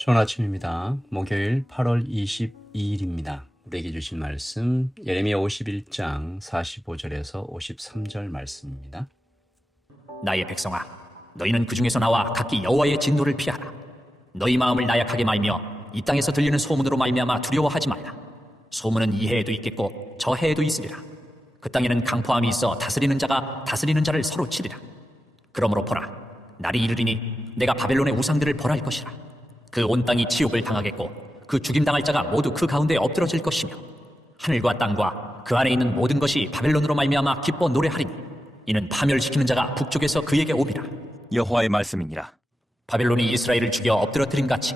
좋은 아침입니다. 목요일 8월 22일입니다. 우리에게 주신 말씀 예레미야 51장 45절에서 53절 말씀입니다. 나의 백성아, 너희는 그 중에서 나와 각기 여호와의 진노를 피하라. 너희 마음을 나약하게 말며 이 땅에서 들리는 소문으로 말미암아 두려워하지 말라. 소문은 이 해에도 있겠고 저 해에도 있으리라. 그 땅에는 강포함이 있어 다스리는 자가 다스리는 자를 서로 치리라. 그러므로 보라, 날이 이르리니 내가 바벨론의 우상들을 벌할 것이라. 그 온 땅이 치욕을 당하겠고 그 죽임당할 자가 모두 그 가운데 엎드러질 것이며 하늘과 땅과 그 안에 있는 모든 것이 바벨론으로 말미암아 기뻐 노래하리니 이는 파멸시키는 자가 북쪽에서 그에게 오리라. 여호와의 말씀이니라. 바벨론이 이스라엘을 죽여 엎드러뜨린 같이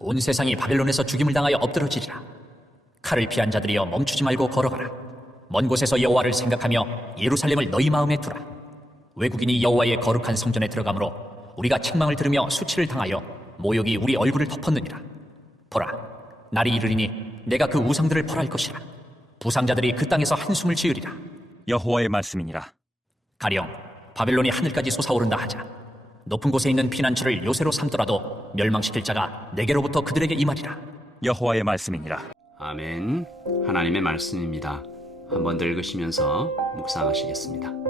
온 세상이 바벨론에서 죽임을 당하여 엎드러지리라. 칼을 피한 자들이여 멈추지 말고 걸어가라. 먼 곳에서 여호와를 생각하며 예루살렘을 너희 마음에 두라. 외국인이 여호와의 거룩한 성전에 들어가므로 우리가 책망을 들으며 수치를 당하여 모욕이 우리 얼굴을 덮었느니라. 보라, 날이 이르리니 내가 그 우상들을 벌할 것이라. 부상자들이 그 땅에서 한숨을 지으리라. 여호와의 말씀이니라. 가령 바벨론이 하늘까지 솟아오른다 하자. 높은 곳에 있는 피난처를 요새로 삼더라도 멸망시킬 자가 내게로부터 그들에게 임하리라. 여호와의 말씀이니라. 아멘. 하나님의 말씀입니다. 한번 더 읽으시면서 묵상하시겠습니다.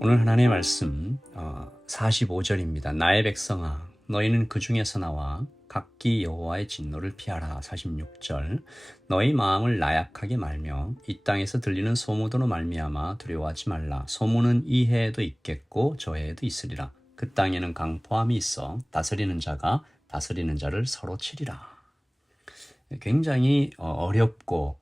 오늘 하나님의 말씀 45절입니다. 나의 백성아, 너희는 그 중에서 나와 각기 여호와의 진노를 피하라. 46절, 너희 마음을 나약하게 말며 이 땅에서 들리는 소문으로 말미암아 두려워하지 말라. 소문은 이 해에도 있겠고 저 해에도 있으리라. 그 땅에는 강포함이 있어 다스리는 자가 다스리는 자를 서로 치리라. 굉장히 어렵고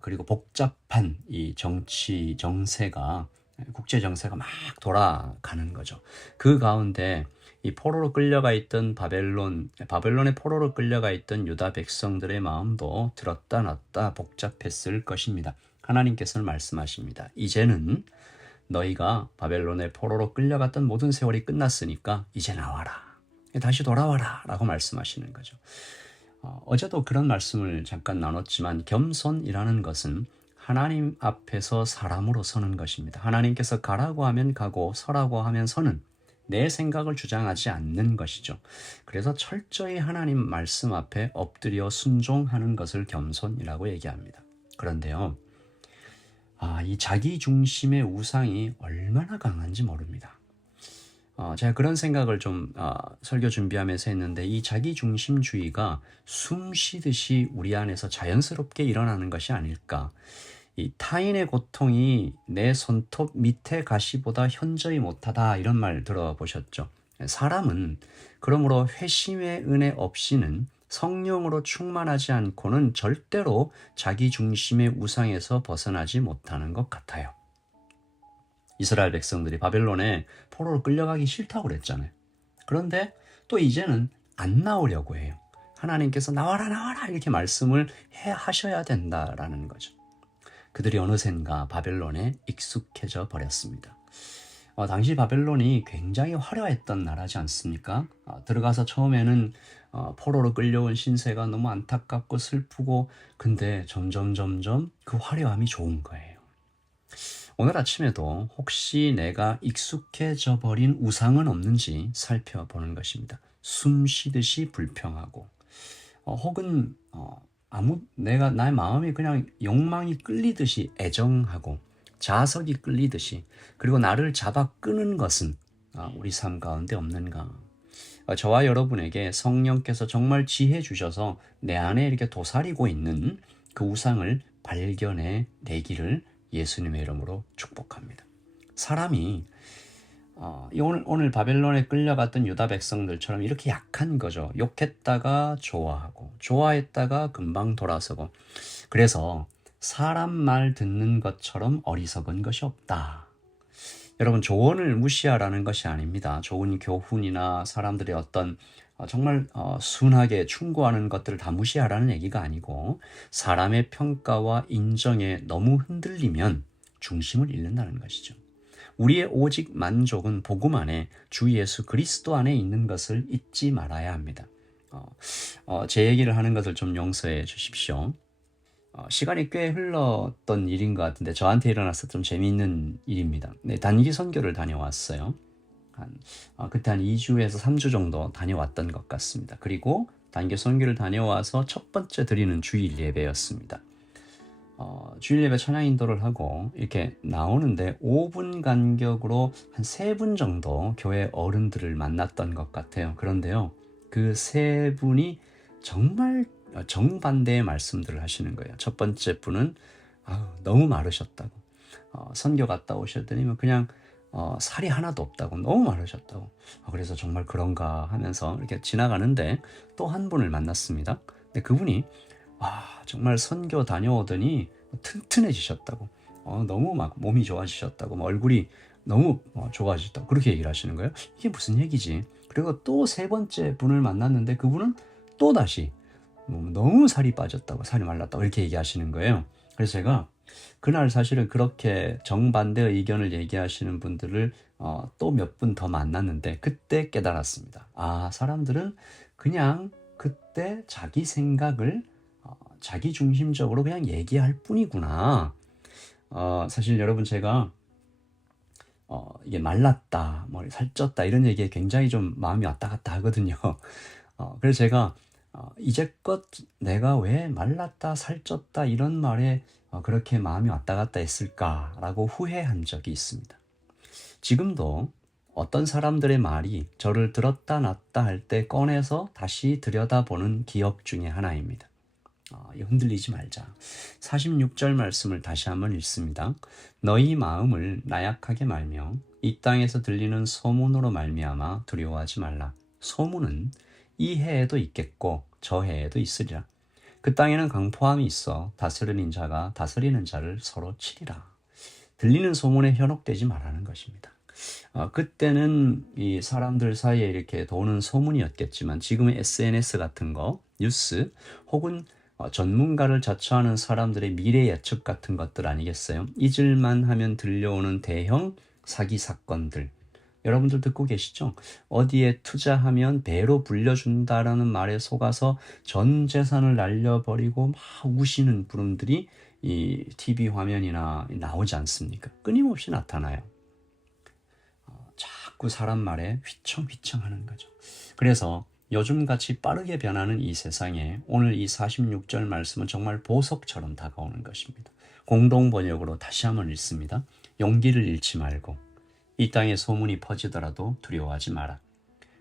그리고 복잡한 이 정치 정세가 국제 정세가 막 돌아가는 거죠. 그 가운데 이 포로로 끌려가 있던 바벨론의 포로로 끌려가 있던 유다 백성들의 마음도 들었다 놨다 복잡했을 것입니다. 하나님께서는 말씀하십니다. 이제는 너희가 바벨론의 포로로 끌려갔던 모든 세월이 끝났으니까 이제 나와라. 다시 돌아와라 라고 말씀하시는 거죠. 어제도 그런 말씀을 잠깐 나눴지만 겸손이라는 것은 하나님 앞에서 사람으로 서는 것입니다. 하나님께서 가라고 하면 가고 서라고 하면 서는, 내 생각을 주장하지 않는 것이죠. 그래서 철저히 하나님 말씀 앞에 엎드려 순종하는 것을 겸손이라고 얘기합니다. 그런데요, 이 자기 중심의 우상이 얼마나 강한지 모릅니다. 제가 그런 생각을 좀 설교 준비하면서 했는데, 이 자기중심주의가 숨 쉬듯이 우리 안에서 자연스럽게 일어나는 것이 아닐까. 이 타인의 고통이 내 손톱 밑에 가시보다 현저히 못하다, 이런 말 들어보셨죠? 사람은 그러므로 회심의 은혜 없이는, 성령으로 충만하지 않고는 절대로 자기중심의 우상에서 벗어나지 못하는 것 같아요. 이스라엘 백성들이 바벨론에 포로로 끌려가기 싫다고 그랬잖아요. 그런데 또 이제는 안 나오려고 해요. 하나님께서 나와라 나와라 이렇게 말씀을 하셔야 된다라는 거죠. 그들이 어느샌가 바벨론에 익숙해져 버렸습니다. 당시 바벨론이 굉장히 화려했던 나라지 않습니까? 들어가서 처음에는 포로로 끌려온 신세가 너무 안타깝고 슬프고, 근데 점점 그 화려함이 좋은 거예요. 오늘 아침에도 혹시 내가 익숙해져 버린 우상은 없는지 살펴보는 것입니다. 숨 쉬듯이 불평하고, 혹은 나의 마음이 그냥 욕망이 끌리듯이 애정하고, 자석이 끌리듯이, 그리고 나를 잡아 끄는 것은 우리 삶 가운데 없는가? 저와 여러분에게 성령께서 정말 지혜 주셔서 내 안에 이렇게 도사리고 있는 그 우상을 발견해 내기를 예수님의 이름으로 축복합니다. 사람이 오늘 바벨론에 끌려갔던 유다 백성들처럼 이렇게 약한 거죠. 욕했다가 좋아하고 좋아했다가 금방 돌아서고, 그래서 사람 말 듣는 것처럼 어리석은 것이 없다. 여러분, 조언을 무시하라는 것이 아닙니다. 좋은 교훈이나 사람들의 어떤 정말 순하게 충고하는 것들을 다 무시하라는 얘기가 아니고, 사람의 평가와 인정에 너무 흔들리면 중심을 잃는다는 것이죠. 우리의 오직 만족은 복음 안에 주 예수 그리스도 안에 있는 것을 잊지 말아야 합니다. 제 얘기를 하는 것을 좀 용서해 주십시오. 시간이 꽤 흘렀던 일인 것 같은데 저한테 일어나서 좀 재미있는 일입니다. 네, 단기 선교를 다녀왔어요. 그때 한 2주에서 3주 정도 다녀왔던 것 같습니다. 그리고 단기 선교를 다녀와서 첫 번째 드리는 주일 예배였습니다. 주일 예배 찬양 인도를 하고 이렇게 나오는데 5분 간격으로 한 3분 정도 교회 어른들을 만났던 것 같아요. 그런데요, 그 3분이 정말 정반대의 말씀들을 하시는 거예요. 첫 번째 분은 너무 마르셨다고, 선교 갔다 오셨더니 그냥 살이 하나도 없다고, 너무 마르셨다고. 그래서 정말 그런가 하면서 이렇게 지나가는데 또 한 분을 만났습니다. 근데 그분이 정말 선교 다녀오더니 튼튼해지셨다고, 너무 막 몸이 좋아지셨다고, 얼굴이 너무 좋아지셨다고 그렇게 얘기를 하시는 거예요. 이게 무슨 얘기지? 그리고 또 3번째 분을 만났는데 그분은 또 다시 너무 살이 빠졌다고, 살이 말랐다고 이렇게 얘기하시는 거예요. 그래서 제가 그날 사실은 그렇게 정반대의 의견을 얘기하시는 분들을 또 몇 분 더 만났는데 그때 깨달았습니다. 사람들은 그냥 그때 자기 생각을 자기 중심적으로 그냥 얘기할 뿐이구나. 사실 여러분, 제가 이게 말랐다, 살쪘다 이런 얘기에 굉장히 좀 마음이 왔다 갔다 하거든요. 그래서 제가 이제껏 내가 왜 말랐다, 살쪘다 이런 말에 그렇게 마음이 왔다 갔다 했을까라고 후회한 적이 있습니다. 지금도 어떤 사람들의 말이 저를 들었다 놨다 할 때 꺼내서 다시 들여다보는 기억 중에 하나입니다. 흔들리지 말자. 46절 말씀을 다시 한번 읽습니다. 너희 마음을 나약하게 말며 이 땅에서 들리는 소문으로 말미암아 두려워하지 말라. 소문은 이 해에도 있겠고 저 해에도 있으리라. 그 땅에는 강포함이 있어 다스리는 자가 다스리는 자를 서로 치리라. 들리는 소문에 현혹되지 말라는 것입니다. 그때는 이 사람들 사이에 이렇게 도는 소문이었겠지만 지금은 SNS 같은 거, 뉴스 혹은 전문가를 자처하는 사람들의 미래 예측 같은 것들 아니겠어요? 잊을만 하면 들려오는 대형 사기 사건들, 여러분들 듣고 계시죠? 어디에 투자하면 배로 불려준다라는 말에 속아서 전 재산을 날려버리고 막 우시는 분들이 이 TV 화면이나 나오지 않습니까? 끊임없이 나타나요. 자꾸 사람 말에 휘청휘청하는 거죠. 그래서 요즘같이 빠르게 변하는 이 세상에 오늘 이 46절 말씀은 정말 보석처럼 다가오는 것입니다. 공동 번역으로 다시 한번 읽습니다. 용기를 잃지 말고 이 땅에 소문이 퍼지더라도 두려워하지 마라.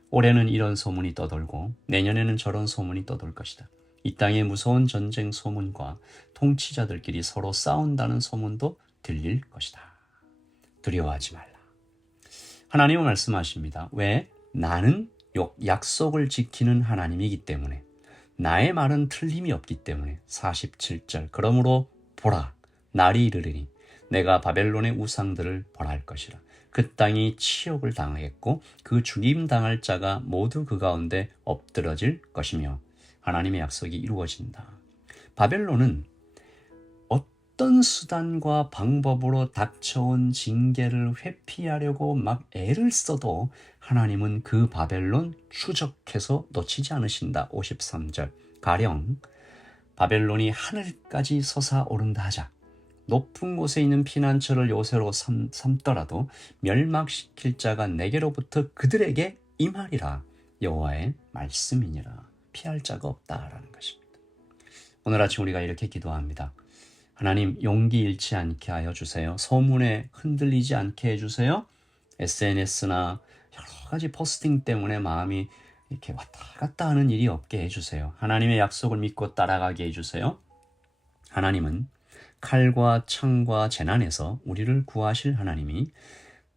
올해는 이런 소문이 떠돌고 내년에는 저런 소문이 떠돌 것이다. 이 땅에 무서운 전쟁 소문과 통치자들끼리 서로 싸운다는 소문도 들릴 것이다. 두려워하지 말라. 하나님은 말씀하십니다. 왜? 나는 약속을 지키는 하나님이기 때문에, 나의 말은 틀림이 없기 때문에. 47절 그러므로 보라, 날이 이르리니 내가 바벨론의 우상들을 벌할 것이라. 그 땅이 치욕을 당하겠고 그 죽임당할 자가 모두 그 가운데 엎드러질 것이며 하나님의 약속이 이루어진다. 바벨론은 어떤 수단과 방법으로 닥쳐온 징계를 회피하려고 막 애를 써도 하나님은 그 바벨론 추적해서 놓치지 않으신다. 53절 가령 바벨론이 하늘까지 솟아오른다 하자. 높은 곳에 있는 피난처를 요새로 삼더라도 멸망시킬 자가 내게로부터 그들에게 임하리라. 여호와의 말씀이니라. 피할 자가 없다라는 것입니다. 오늘 아침 우리가 이렇게 기도합니다. 하나님, 용기 잃지 않게 하여 주세요. 소문에 흔들리지 않게 해주세요. SNS나 가지 포스팅 때문에 마음이 이렇게 왔다 갔다 하는 일이 없게 해주세요. 하나님의 약속을 믿고 따라가게 해주세요. 하나님은 칼과 창과 재난에서 우리를 구하실 하나님이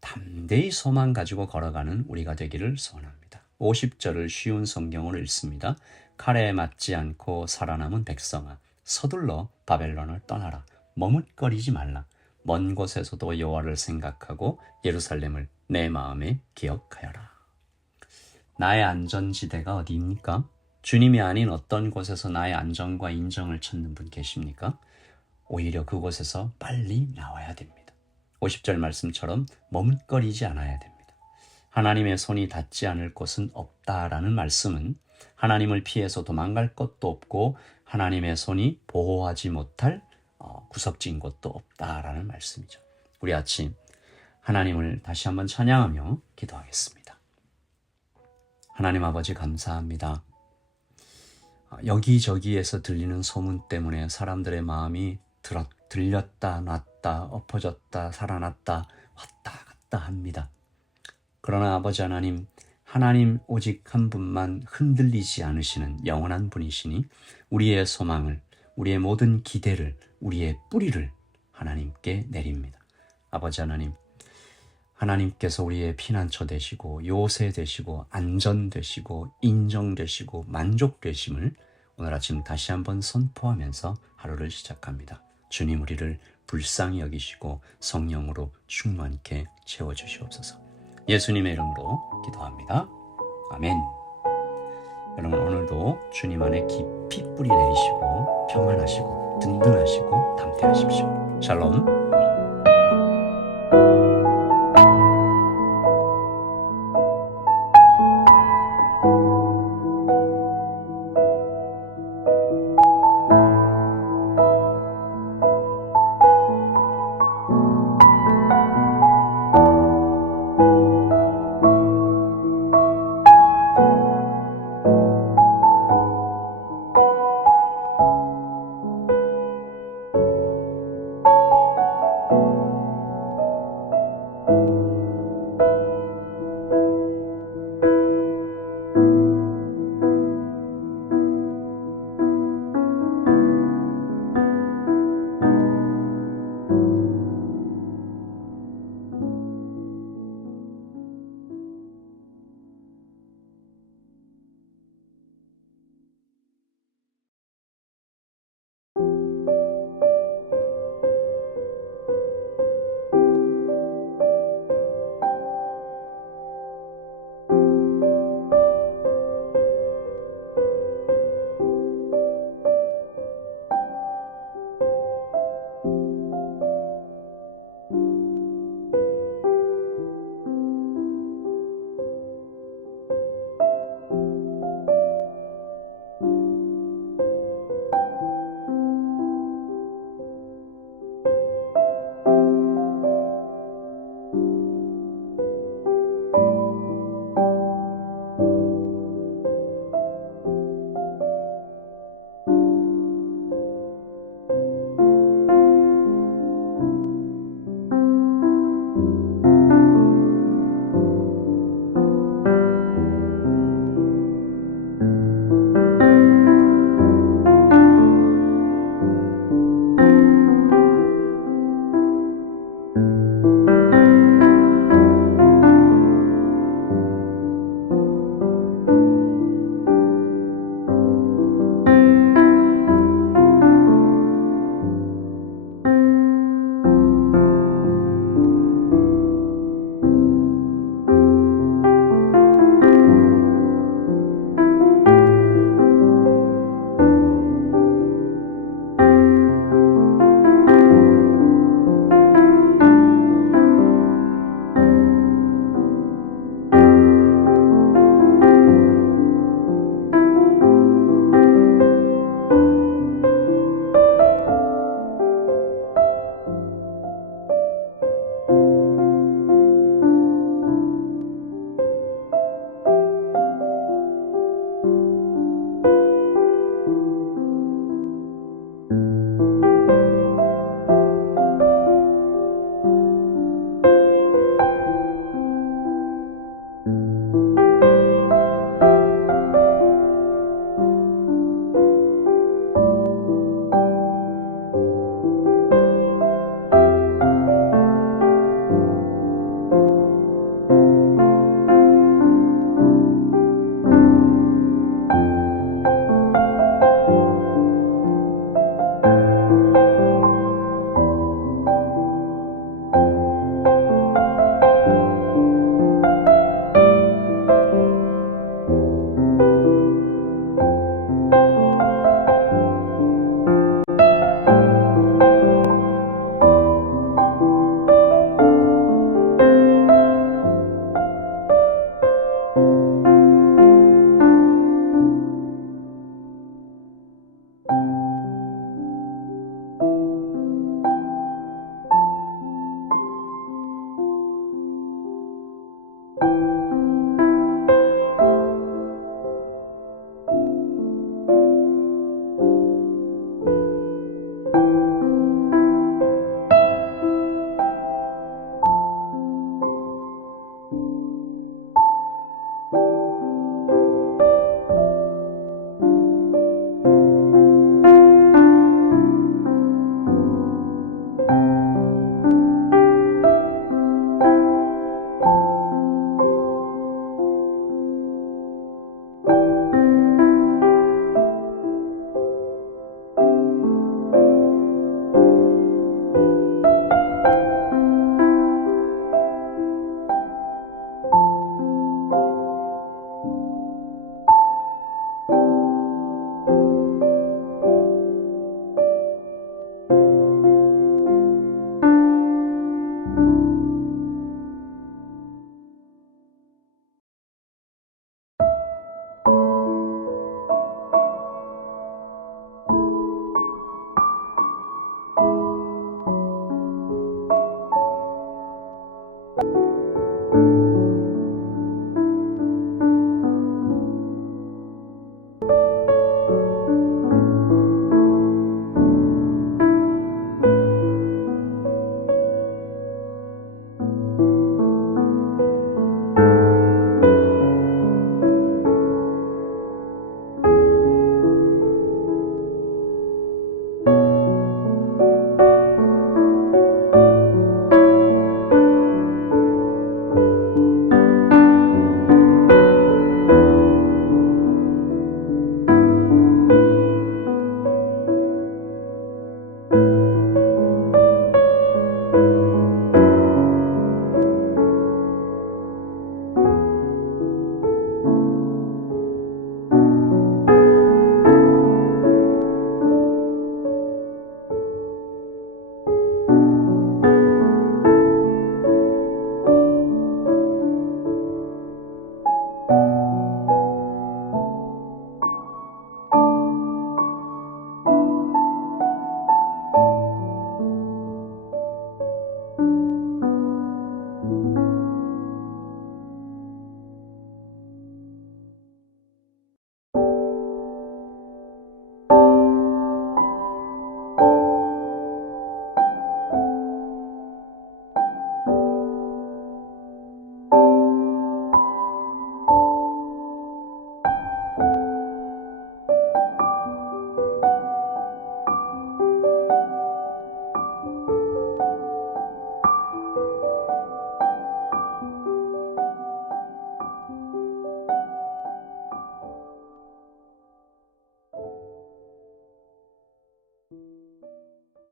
담대히 소망 가지고 걸어가는 우리가 되기를 소원합니다. 50절을 쉬운 성경으로 읽습니다. 칼에 맞지 않고 살아남은 백성아, 서둘러 바벨론을 떠나라. 머뭇거리지 말라. 먼 곳에서도 여호와를 생각하고 예루살렘을 내 마음에 기억하여라. 나의 안전지대가 어디입니까? 주님이 아닌 어떤 곳에서 나의 안정과 인정을 찾는 분 계십니까? 오히려 그곳에서 빨리 나와야 됩니다. 50절 말씀처럼 머뭇거리지 않아야 됩니다. 하나님의 손이 닿지 않을 곳은 없다라는 말씀은 하나님을 피해서 도망갈 것도 없고 하나님의 손이 보호하지 못할 구석진 곳도 없다라는 말씀이죠. 우리 아침 하나님을 다시 한번 찬양하며 기도하겠습니다. 하나님 아버지 감사합니다. 여기저기에서 들리는 소문 때문에 사람들의 마음이 들렸다 놨다 엎어졌다 살아났다 왔다 갔다 합니다. 그러나 아버지 하나님, 하나님 오직 한 분만 흔들리지 않으시는 영원한 분이시니 우리의 소망을, 우리의 모든 기대를, 우리의 뿌리를 하나님께 내립니다. 아버지 하나님, 하나님께서 우리의 피난처 되시고 요새 되시고 안전 되시고 인정 되시고 만족 되심을 오늘 아침 다시 한번 선포하면서 하루를 시작합니다. 주님 우리를 불쌍히 여기시고 성령으로 충만케 채워주시옵소서. 예수님의 이름으로 기도합니다. 아멘. 여러분 오늘도 주님 안에 깊이 뿌리 내리시고 평안하시고 든든하시고 담대하십시오. 샬롬.